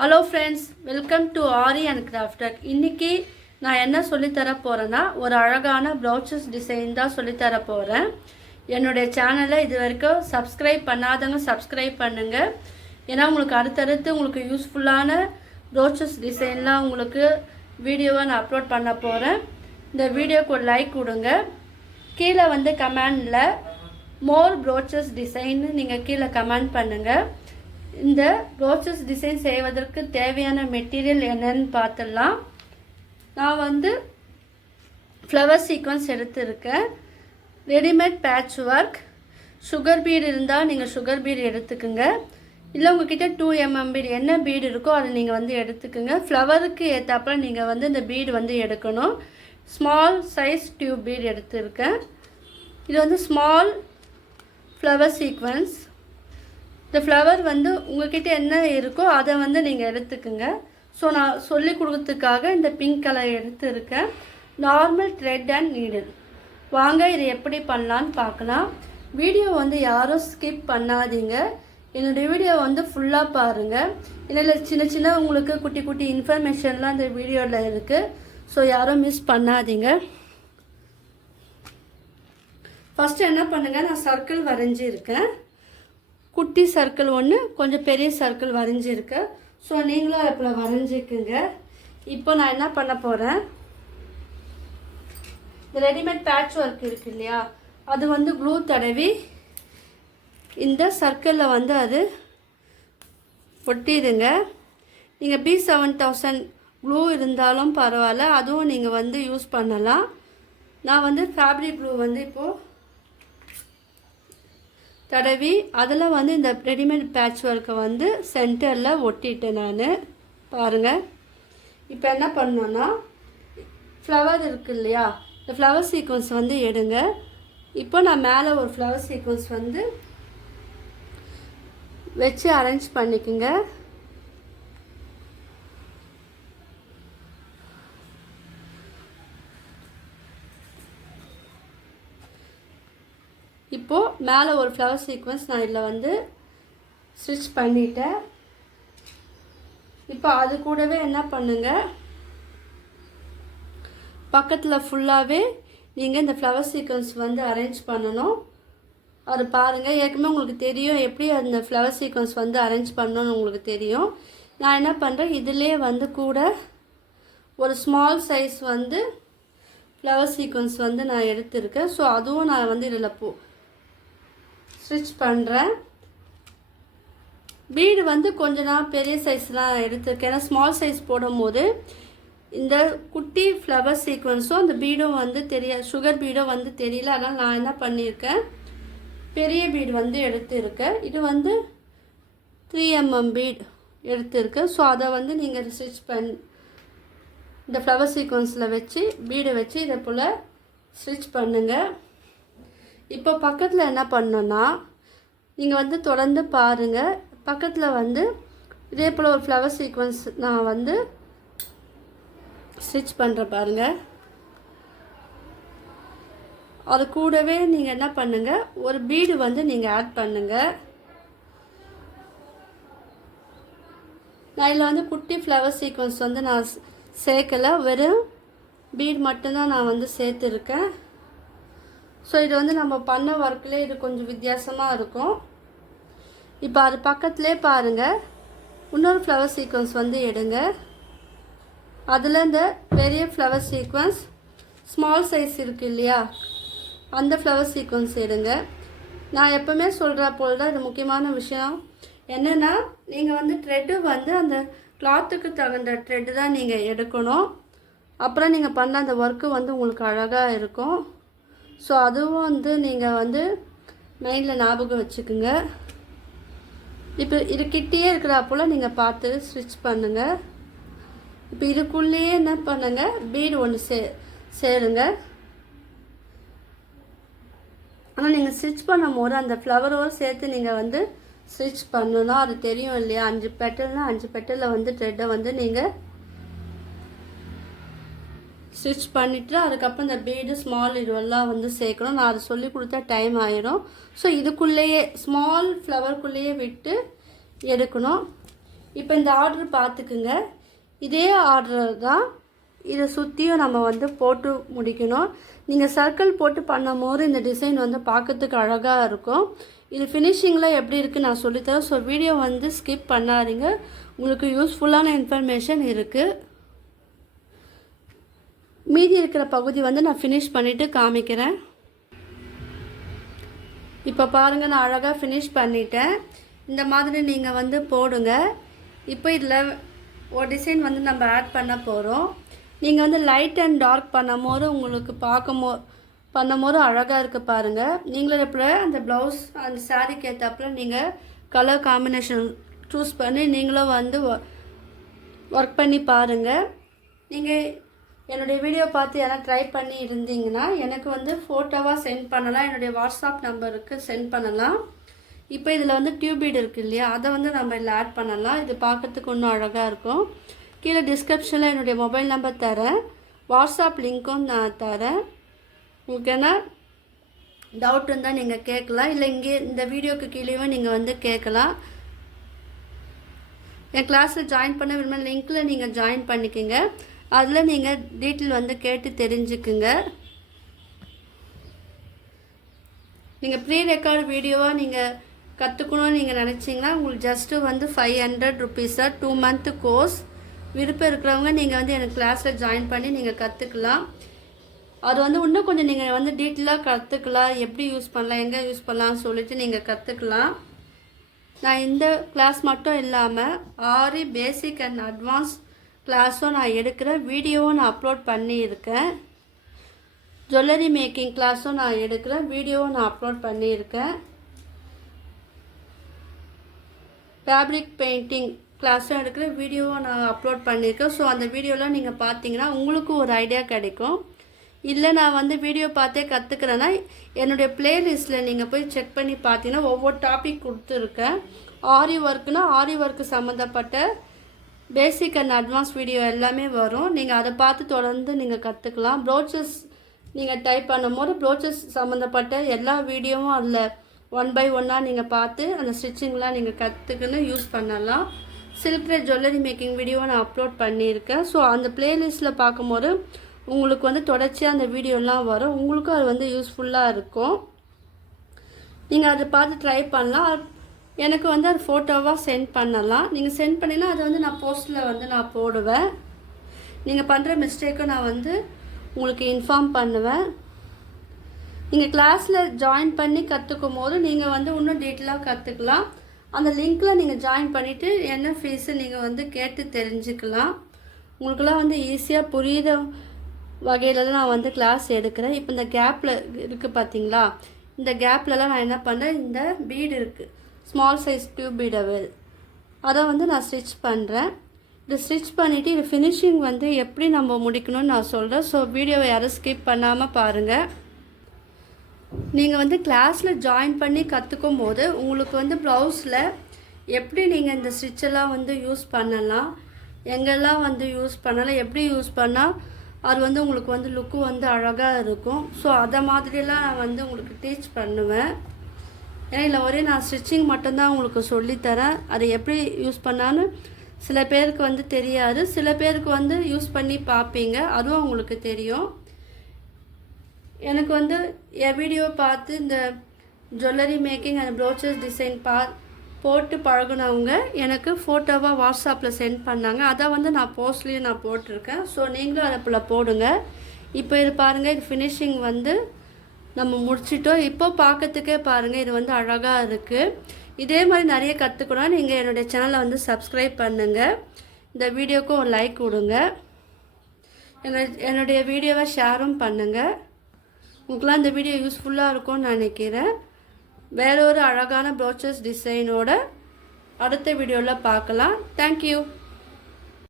Hello friends, welcome to aari and crafted. இன்றைக்கி நான் என்ன சொல்லித்தர போகிறேன்னா, ஒரு அழகான ப்ளவுசஸ் டிசைன் தான் சொல்லித்தர போகிறேன். என்னுடைய சேனலை இது வரைக்கும் சப்ஸ்கிரைப் பண்ணாதவங்க சப்ஸ்கிரைப் பண்ணுங்கள். ஏன்னா உங்களுக்கு அடுத்தடுத்து உங்களுக்கு யூஸ்ஃபுல்லான ப்ளவுசஸ் டிசைன்லாம் உங்களுக்கு வீடியோவை நான் அப்லோட் பண்ண போகிறேன். இந்த வீடியோக்கு ஒரு லைக் கொடுங்க. கீழே கமெண்டில் மோர் ப்ளவுசஸ் டிசைன் நீங்கள் கீழே கமெண்ட் பண்ணுங்கள். இந்த ப்ளவுசஸ் டிசைன் செய்வதற்கு தேவையான மெட்டீரியல் என்னன்னு பார்த்துடலாம். நான் ஃப்ளவர் சீக்வன்ஸ் எடுத்துருக்கேன். Readymade patch work. Sugar bead இருந்தால் நீங்கள் சுகர் பீடு எடுத்துக்குங்க. இல்லை உங்கள்கிட்ட 2mm பீடு என்ன பீடு இருக்கோ அதை நீங்கள் எடுத்துக்குங்க. ஃப்ளவருக்கு ஏற்றாப்புல நீங்கள் இந்த பீடு எடுக்கணும். ஸ்மால் சைஸ் டியூப் பீடு எடுத்துருக்கேன். இது ஸ்மால் ஃப்ளவர் சீக்வன்ஸ். இந்த ஃப்ளவர் உங்கள்கிட்ட என்ன இருக்கோ அதை நீங்கள் எடுத்துக்குங்க. ஸோ நான் சொல்லி கொடுக்கறதுக்காக இந்த பிங்க் கலர் எடுத்துருக்கேன். Normal thread and needle. வாங்க இதை எப்படி பண்ணலான்னு பார்க்கலாம். வீடியோ யாரும் ஸ்கிப் பண்ணாதீங்க. என்னுடைய வீடியோ ஃபுல்லாக பாருங்கள். இதில் சின்ன சின்ன உங்களுக்கு குட்டி குட்டி இன்ஃபர்மேஷன்லாம் இந்த வீடியோவில் இருக்குது. ஸோ யாரும் மிஸ் பண்ணாதீங்க. ஃபஸ்ட்டு என்ன பண்ணுங்கள், நான் சர்க்கிள் வரைஞ்சிருக்கேன். குட்டி சர்க்கிள் ஒன்று, கொஞ்சம் பெரிய சர்க்கிள் வரைஞ்சிருக்கு. ஸோ நீங்களும் இப்போ வரைஞ்சிக்குங்க. இப்போ நான் என்ன பண்ண போகிறேன், இந்த ரெடிமேட் பேட்ச் ஒர்க் இருக்கு இல்லையா, அது க்ளூ தடவி இந்த சர்க்கிளில் அது ஒட்டிடுங்க. நீங்கள் B7000 க்ளூ இருந்தாலும் பரவாயில்ல, அதுவும் நீங்கள் யூஸ் பண்ணலாம். நான் ஃபேப்ரிக் க்ளூ இப்போது தடவி அதில் இந்த ரெடிமேட் பேட்ச் ஒர்க்கை சென்டரில் ஒட்டிட்டேன் நான். பாருங்கள். இப்போ என்ன பண்ணோன்னா, ஃப்ளவர் இருக்கு இல்லையா, இந்த ஃப்ளவர் சீக்வன்ஸ் எடுங்க. இப்போ நான் மேலே ஒரு ஃப்ளவர் சீக்வன்ஸ் வச்சு அரேஞ்ச் பண்ணிக்கோங்க. இப்போது மேலே ஒரு ஃப்ளவர் சீக்வன்ஸ் நான் இதில் ஸ்டிச் பண்ணிட்டேன். இப்போ அது கூடவே என்ன பண்ணுங்கள், பக்கத்தில் ஃபுல்லாகவே நீங்கள் இந்த ஃப்ளவர் சீக்வன்ஸ் அரேஞ்ச் பண்ணணும். அது பாருங்கள், ஏற்கனவே உங்களுக்கு தெரியும் எப்படி அந்த ஃப்ளவர் சீக்வன்ஸ் அரேஞ்ச் பண்ணணும்னு உங்களுக்கு தெரியும். நான் என்ன பண்ணுறேன், இதிலே கூட ஒரு ஸ்மால் சைஸ் ஃப்ளவர் சீக்வன்ஸ் நான் எடுத்திருக்கேன். ஸோ அதுவும் நான் இதில் ஸ்டிச் பண்ணுறேன். பீடு கொஞ்சம் நான் பெரிய சைஸ்லாம் எடுத்துருக்கேன். ஏன்னா ஸ்மால் சைஸ் போடும் போது இந்த குட்டி ஃப்ளவர் சீக்வன்ஸும் அந்த பீடும் சுகர் பீடும் தெரியல. அதனால் நான் என்ன பண்ணியிருக்கேன், பெரிய பீடு எடுத்துருக்கேன். இது 3mm பீடு எடுத்துருக்கேன். ஸோ அதை நீங்கள் ஸ்டிச் இந்த ஃப்ளவர் சீக்வன்ஸில் வச்சு பீடை வச்சு இதை போல் ஸ்டிச் பண்ணுங்கள். இப்போ பக்கத்தில் என்ன பண்ணோன்னா, நீங்கள் தொடர்ந்து பாருங்கள். பக்கத்தில் இதே போல் ஒரு ஃப்ளவர் சீக்வன்ஸ் நான் ஸ்டிச் பண்ணுறேன் பாருங்கள். அது கூடவே நீங்கள் என்ன பண்ணுங்கள், ஒரு பீடு நீங்கள் ஆட் பண்ணுங்கள். நான் இதில் குட்டி ஃப்ளவர் சீக்வன்ஸ் நான் சேர்க்கலை, வெறும் பீட் மட்டும்தான் நான் சேர்த்துருக்கேன். ஸோ இது நம்ம பண்ண ஒர்க்கில் இது கொஞ்சம் வித்தியாசமாக இருக்கும். இப்போ அது பக்கத்துலேயே பாருங்கள், இன்னொரு ஃப்ளவர் சீக்வன்ஸ் எடுங்க. அதில் இந்த பெரிய ஃப்ளவர் சீக்வன்ஸ் ஸ்மால் சைஸ் இருக்குது இல்லையா, அந்த ஃப்ளவர் சீக்வன்ஸ் எடுங்க. நான் எப்போவுமே சொல்கிற போல் தான் இது முக்கியமான விஷயம் என்னென்னா, நீங்கள் த்ரெட்டு அந்த கிளாத்துக்கு தகுந்த த்ரெட்டு தான் நீங்கள் எடுக்கணும். அப்புறம் நீங்கள் பண்ண அந்த ஒர்க்கு உங்களுக்கு அழகாக இருக்கும். ஸோ அதுவும் நீங்கள் மைண்டில் ஞாபகம் வச்சுக்குங்க. இப்போ இது கிட்டேயே இருக்கிறா போல் நீங்கள் பார்த்து ஸ்டிச் பண்ணுங்கள். இப்போ இதுக்குள்ளேயே என்ன பண்ணுங்கள், பீடு ஒன்று சேருங்க. ஆனால் நீங்கள் ஸ்டிச் பண்ணும் போது அந்த ஃப்ளவரோடு சேர்த்து நீங்கள் ஸ்டிச் பண்ணணும். அது தெரியும் இல்லையா, 5 பெட்டல்னால் 5 பெட்டலில் த்ரெட்டை நீங்கள் ஸ்டிச் பண்ணிவிட்டு அதுக்கப்புறம் இந்த பீடு ஸ்மால் இதுவெல்லாம் சேர்க்கணும். நான் அதை சொல்லி கொடுத்தா டைம் ஆயிரும். ஸோ இதுக்குள்ளேயே ஸ்மால் ஃப்ளவருக்குள்ளேயே விட்டு எடுக்கணும். இப்போ இந்த ஆர்டர் பார்த்துக்குங்க. இதே ஆர்டர் தான் இதை சுற்றியும் நம்ம வந்து போட்டு முடிக்கணும். நீங்கள் சர்க்கிள் போட்டு பண்ணும் போது இந்த டிசைன் வந்து பார்க்கறதுக்கு அழகாக இருக்கும். இது ஃபினிஷிங்கில் எப்படி இருக்குது நான் சொல்லித்தரேன். ஸோ வீடியோ வந்து ஸ்கிப் பண்ணாதீங்க, உங்களுக்கு யூஸ்ஃபுல்லான இன்ஃபர்மேஷன் இருக்குது. மீதி இருக்கிற பகுதி வந்து நான் ஃபினிஷ் பண்ணிவிட்டு காமிக்கிறேன். இப்போ பாருங்கள், நான் அழகாக ஃபினிஷ் பண்ணிட்டேன். இந்த மாதிரி நீங்கள் வந்து போடுங்க. இப்போ இதில் ஒரு டிசைன் வந்து நம்ம ஆட் பண்ண போகிறோம். நீங்கள் வந்து லைட் அண்ட் டார்க் பண்ணும்போது உங்களுக்கு பண்ணும்போது அழகாக இருக்குது பாருங்கள். நீங்களும் எப்படி அந்த ப்ளவுஸ் அந்த சாரீக்கு ஏற்றாப்புல நீங்கள் கலர் காம்பினேஷன் சூஸ் பண்ணி நீங்களும் வந்து ஒர்க் பண்ணி பாருங்கள். நீங்கள் என்னுடைய வீடியோ பார்த்து யாராவது ட்ரை பண்ணி இருந்தீங்கன்னா எனக்கு வந்து ஃபோட்டோவாக சென்ட் பண்ணலாம், என்னுடைய வாட்ஸ்அப் நம்பருக்கு சென்ட் பண்ணலாம். இப்போ இதில் வந்து டியூப் பீட் இருக்குது இல்லையா, அதை வந்து நம்ம இதில் ஆட் பண்ணலாம். இது பார்க்கறதுக்கு இன்னும் அழகாக இருக்கும். கீழே டிஸ்கிரிப்ஷனில் என்னுடைய மொபைல் நம்பர் தரேன், வாட்ஸ்அப் லிங்க்கும் நான் தரேன். உங்களுக்கு என்ன டவுட் இருந்தால் நீங்கள் கேட்கலாம், இல்லை இங்கே இந்த வீடியோக்கு கீழேயும் நீங்கள் வந்து கேட்கலாம். என் கிளாஸில் ஜாயின் பண்ண விரும்ப லிங்க்கில் நீங்கள் ஜாயின் பண்ணிக்கோங்க. அதில் நீங்கள் டீட்டெயில் வந்து கேட்டு தெரிஞ்சுக்குங்க. நீங்கள் ப்ரீ ரெக்கார்டு வீடியோவாக நீங்கள் கற்றுக்கணும்னு நீங்கள் நினச்சிங்கன்னா உங்களுக்கு ஜஸ்ட்டு வந்து 500 ருபீஸாக 2 மந்த்து கோர்ஸ். விருப்பம் இருக்கிறவங்க நீங்கள் வந்து எனக்கு கிளாஸில் ஜாயின் பண்ணி நீங்கள் கற்றுக்கலாம். அது வந்து இன்னும் கொஞ்சம் நீங்கள் வந்து டீட்டெயிலாக கற்றுக்கலாம், எப்படி யூஸ் பண்ணலாம், எங்கே யூஸ் பண்ணலாம்னு சொல்லிட்டு நீங்கள் கற்றுக்கலாம். நான் இந்த கிளாஸ் மட்டும் இல்லாமல் ஆரி பேசிக் அண்ட் அட்வான்ஸ் கிளாஸும் நான் எடுக்கிறேன், வீடியோவும் நான் அப்லோட் பண்ணியிருக்கேன். ஜுவல்லரி மேக்கிங் கிளாஸும் நான் எடுக்கிறேன், வீடியோவும் நான் அப்லோட் பண்ணியிருக்கேன். ஃபேப்ரிக் பெயிண்டிங் கிளாஸும் எடுக்கிற வீடியோவும் நான் அப்லோட் பண்ணியிருக்கேன். ஸோ அந்த வீடியோலாம் நீங்கள் பார்த்தீங்கன்னா உங்களுக்கும் ஒரு ஐடியா கிடைக்கும். இல்லை நான் வந்து வீடியோ பார்த்தே கற்றுக்கிறேன்னா என்னுடைய ப்ளேலிஸ்ட்டில் நீங்கள் போய் செக் பண்ணி பார்த்தீங்கன்னா ஒவ்வொரு டாபிக் கொடுத்துருக்கேன். ஆரி ஒர்க்குனா ஆரி ஒர்க்கு சம்மந்தப்பட்ட பேசிக் அண்ட் அட்வான்ஸ் வீடியோ எல்லாமே வரும். நீங்கள் அதை பார்த்து தொடர்ந்து நீங்கள் கற்றுக்கலாம். ப்ரோச்சஸ் நீங்கள் டைப் பண்ணும்போது ப்ரோச்சஸ் சம்மந்தப்பட்ட எல்லா வீடியோவும் அதில் 1 by 1 நீங்கள் பார்த்து அந்த ஸ்டிச்சிங்லாம் நீங்கள் கற்றுக்குன்னு யூஸ் பண்ணலாம். சில்க் த்ரெட் ஜுவல்லரி மேக்கிங் வீடியோவை நான் அப்லோட் பண்ணியிருக்கேன். ஸோ அந்த ப்ளேலிஸ்ட்டில் பார்க்கும்போது உங்களுக்கு வந்து தொடர்ச்சியாக அந்த வீடியோலாம் வரும், உங்களுக்கும் அது வந்து யூஸ்ஃபுல்லாக இருக்கும். நீங்கள் அதை பார்த்து ட்ரை பண்ணலாம். எனக்கு வந்து அது ஃபோட்டோவாக சென்ட் பண்ணலாம். நீங்கள் சென்ட் பண்ணினா அதை வந்து நான் போஸ்ட்டில் வந்து நான் போடுவேன். நீங்கள் பண்ணுற மிஸ்டேக்கும் நான் வந்து உங்களுக்கு இன்ஃபார்ம் பண்ணுவேன். நீங்கள் கிளாஸில் ஜாயின் பண்ணி கற்றுக்கும் போது நீங்கள் வந்து இன்னும் டீட்டெயிலாக கற்றுக்கலாம். அந்த லிங்க்கில் நீங்கள் ஜாயின் பண்ணிவிட்டு என்ன ஃபீஸு நீங்கள் வந்து கேட்டு தெரிஞ்சுக்கலாம். உங்களுக்கெல்லாம் வந்து ஈஸியாக புரியுற வகையில் தான் நான் வந்து கிளாஸ் எடுக்கிறேன். இப்போ இந்த கேப்பில் இருக்குது பார்த்தீங்களா, இந்த கேப்லலாம் நான் என்ன பண்ணுறேன், இந்த பீடு இருக்குது, ஸ்மால் சைஸ் டியூப் பீடை அதை வந்து நான் ஸ்டிச் பண்ணுறேன். இது ஸ்டிச் பண்ணிவிட்டு இது ஃபினிஷிங் வந்து எப்படி நம்ம முடிக்கணும்னு நான் சொல்கிறேன். ஸோ வீடியோவை யாரும் ஸ்கிப் பண்ணாமல் பாருங்கள். நீங்கள் வந்து கிளாஸில் ஜாயின் பண்ணி கற்றுக்கும் போது உங்களுக்கு வந்து ப்ளவுஸில் எப்படி நீங்கள் இந்த ஸ்டிச்செல்லாம் வந்து யூஸ் பண்ணலாம், எங்கெல்லாம் வந்து யூஸ் பண்ணலாம், எப்படி யூஸ் பண்ணால் அது வந்து உங்களுக்கு வந்து லுக்கு வந்து அழகாக இருக்கும். ஸோ அதை மாதிரியெல்லாம் நான் வந்து உங்களுக்கு டீச் பண்ணுவேன். ஏன்னா இல்லை ஒரே நான் ஸ்டிச்சிங் மட்டும்தான் உங்களுக்கு சொல்லித்தரேன். அதை எப்படி யூஸ் பண்ணான்னு சில பேருக்கு வந்து தெரியாது, சில பேருக்கு வந்து யூஸ் பண்ணி பார்ப்பீங்க, அதுவும் உங்களுக்கு தெரியும். எனக்கு வந்து என் வீடியோ பார்த்து இந்த jewellery making and brooches design போட்டு பழகுனவங்க எனக்கு ஃபோட்டோவாக வாட்ஸ்அப்பில் சென்ட் பண்ணாங்க. அதை வந்து நான் போஸ்ட்லேயும் நான் போட்டிருக்கேன். ஸோ நீங்களும் அதை போல் போடுங்க. இப்போ இது பாருங்கள், இது ஃபினிஷிங் வந்து நம்ம முடிச்சிட்டோம். இப்போ பார்க்கறதுக்கே பாருங்கள் இது வந்து அழகாக இருக்குது. இதே மாதிரி நிறைய கற்றுக்கணும். நீங்கள் என்னுடைய சேனலை வந்து சப்ஸ்கிரைப் பண்ணுங்கள், இந்த வீடியோக்கும் ஒரு லைக் கொடுங்க, என்னுடைய வீடியோவை ஷேரும் பண்ணுங்கள். உங்களுக்குலாம் இந்த வீடியோ யூஸ்ஃபுல்லாக இருக்கும்னு நினைக்கிறேன். வேற ஒரு அழகான ப்ரோச்சஸ் டிசைனோட அடுத்த வீடியோவில் பார்க்கலாம். தேங்க்யூ.